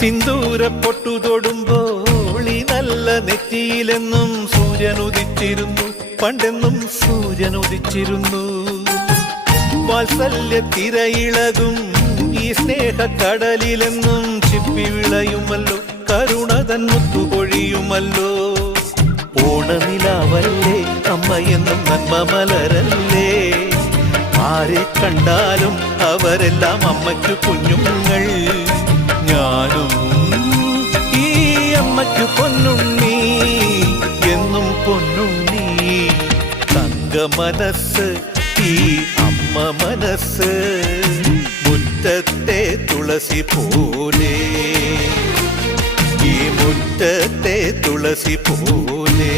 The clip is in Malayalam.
സിന്ദൂര പൊട്ടു തൊടുമ്പോൾ ഈ നല്ല നെറ്റിയിലെന്നും സൂര്യൻ ഉദിച്ചിരുന്നു, പണ്ടെന്നും സൂര്യൻ ഉദിച്ചിരുന്നു. വാത്സല്യ തിരയിളകും ഈ സ്നേഹക്കടലിലെന്നും ചിപ്പി വിളയുമല്ലോ, കരുണ തൻ മുത്തുപൊഴിയുമല്ലോ. ഓണനിലാവല്ലേ അമ്മയെന്നും നന്മ മലരല്ലേ, ആരെ കണ്ടാലും അവരെല്ലാം അമ്മയ്ക്കു കുഞ്ഞുങ്ങൾ. ഞാനും ഈ അമ്മയ്ക്കു പൊന്നുണ്ണി, എന്നും പൊന്നുണ്ണി. തങ്ക മനസ്സ് ഈ അമ്മ മനസ്സ്, മുറ്റത്തെ തുളസി പോലെ, ഈ മുറ്റത്തെ തുളസി പോലെ.